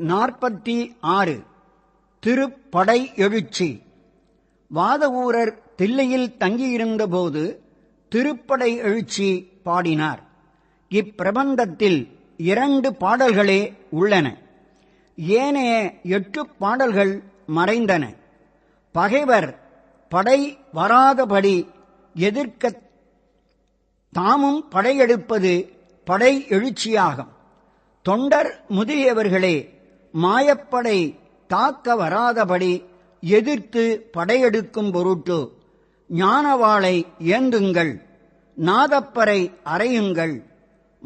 நாற்பத்தி ஆறு. திருப்படை எழுச்சி. வாதவூரர் தில்லையில் தங்கியிருந்தபோது திருப்படை எழுச்சி பாடினார். இப்பிரபந்தத்தில் இரண்டு பாடல்களே உள்ளன. ஏனைய எட்டு பாடல்கள் மறைந்தன. பகைவர் படை வராதபடி எதிர்க்க தாமும் படையெடுப்பது படை எழுச்சியாகும். தொண்டர் முதலியவர்களே மாயப்படை தாக்க வராதபடி எதிர்த்து படையெடுக்கும் பொருட்டு ஞானவாளை ஏந்துங்கள் நாதப்பரை அறையுங்கள்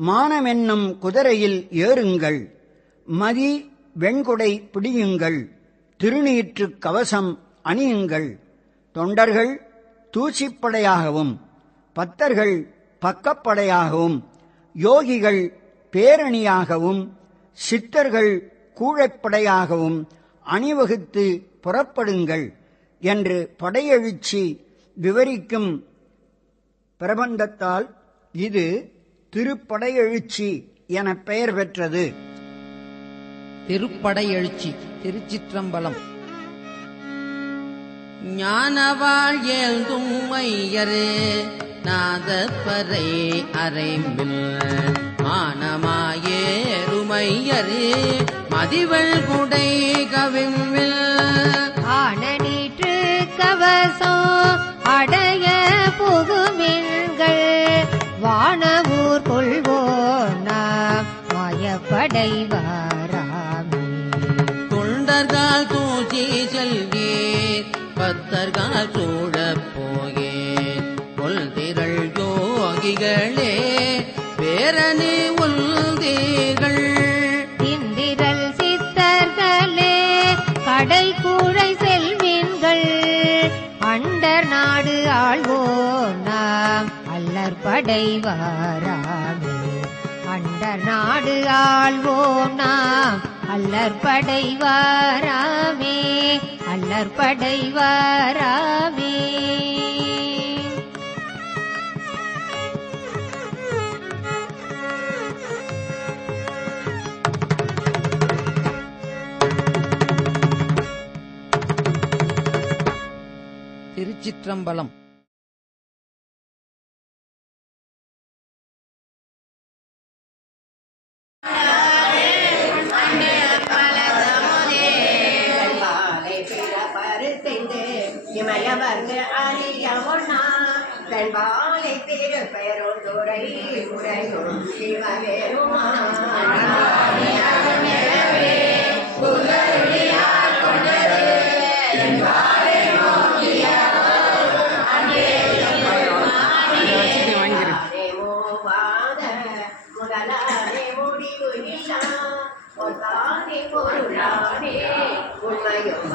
மானமென்னும் குதிரையில் ஏறுங்கள் மதி வெண்குடை பிடியுங்கள் திருநீற்று கவசம் அணியுங்கள். தொண்டர்கள் தூசிப்படையாகவும் பத்தர்கள் பக்கப்படையாகவும் யோகிகள் பேரணியாகவும் சித்தர்கள் கூழைப்படையாகவும் அணிவகுத்து புறப்படுங்கள் என்று படையெழுச்சி விவரிக்கும் பிரபந்தத்தால் இது திருப்படையெழுச்சி என பெயர் பெற்றது. திருப்படையெழுச்சி திருச்சிற்றம்பலம். ஞானவாழ் ஏழ்தும் மையரே நாதப்பறை அரைம்பில் மானமாயேருமையரே மதிவள் குடை கவிம்பில் ஆனநீற்று கவசம் அடைய புகுமின்கள் வானவூர் கொள்வோனா மாயப்படை வாராமே. தொண்டர்கள் தூச்சி செல்வீர் பத்தர்கள் சூழப் போகேன் கொல் திரள் யோகிகளே பேரணி உள்தீர்கள் அல்லற் அண்ட நாடு ஆள்வோம் நாம் அல்லற் படை வாராமே அல்லற் திருச்சிற்றம்பலம். பாலை திரு பெருந்துரை உரையும் சிவபெருமா மூவாத முதலானே முடிவு பொருளானே உண்மையும்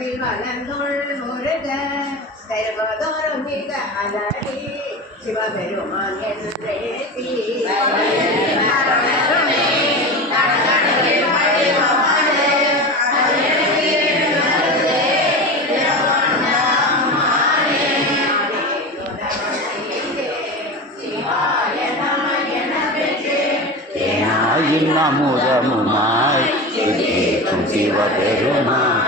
மனத்தில் வளர்ந்துள் முருக பெருமதோறும் மிக அலடி சிவபெருமான் என்றே அமுதமுமாய் துதி துதி உயிர்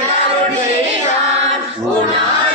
உணார உயிர்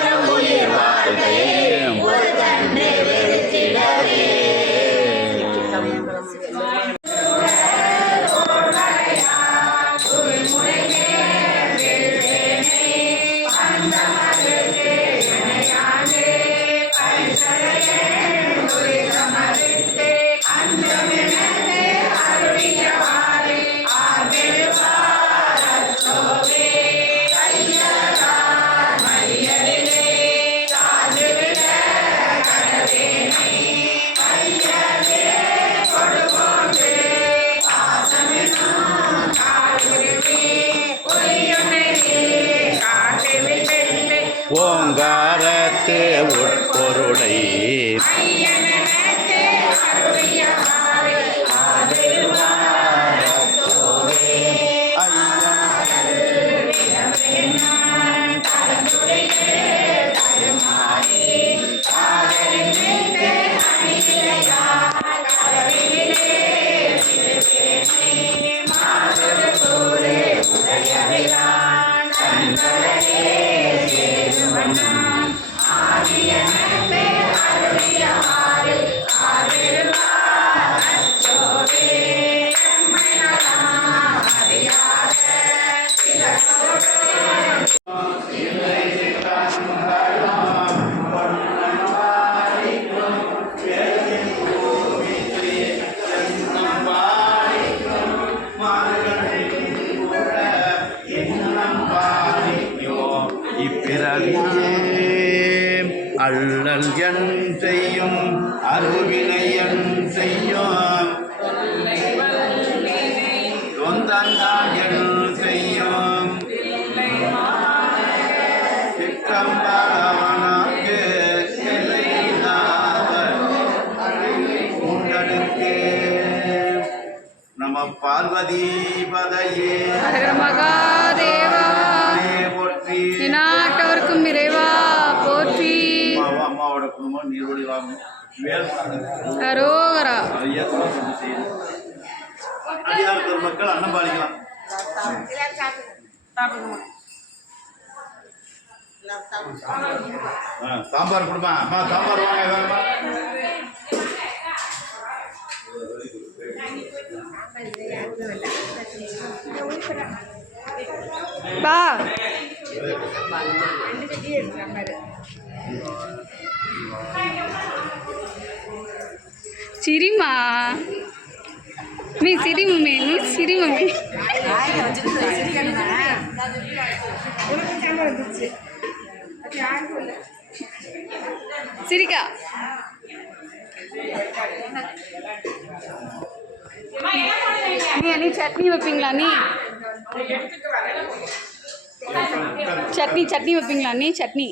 நம பார்வதி பதையே ஹர மகாதேவா போற்றி நாட்டவர்க்கும் இறைவா போற்றி. அம்மாவோட குடும்பம் நீரோடி வாங்கும் வேல் அரோகரா. அடியார் பெருமக்கள் அன்னம் பாலிக்கலாம். சாம்பார் கொடுமா அம்மா சாம்பார் வாங்க பா சிரிமா. மீ சிரி மம்மி மீ. சிரி மம்மி சிரிக்கா நீ சட்னி வைப்பீங்களா நீ? சட்னி சட்னி வைப்பீங்களா? நீ சட்னி.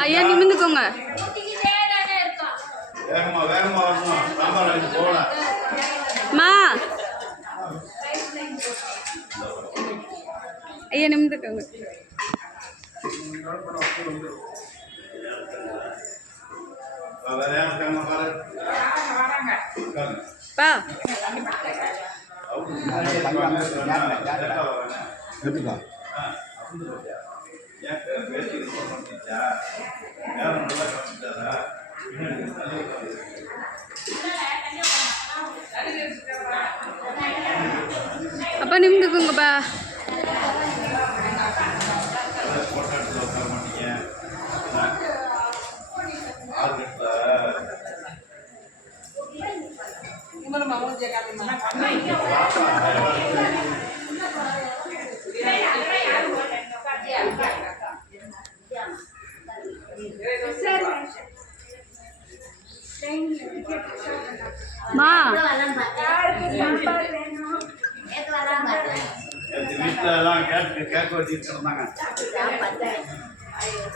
ஐயா நிமிந்துக்கோங்க. மா. ஐயா நிமிந்துக்கோங்க. வேற யாரும் அப்பா நிமிந்துக்கோங்கப்பா மா. வீட்டுல எல்லாம் கேட்டு கேட்க வச்சுட்டு இருந்தாங்க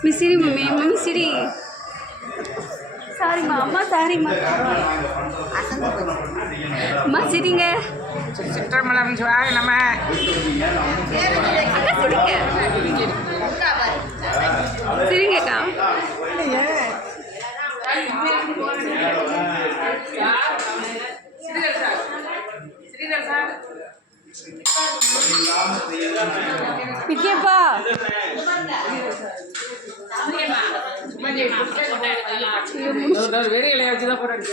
மீ சிரி மம்மி. மம்மி சிரி. சாரிம்மா அம்மா சாரிம்மா அம்மா சிரிங்க சிற்றம்பலம் சிவாய நம அக்கா சிரிங்க வெறிகளை வச்சுதான் போட்டு வாங்கி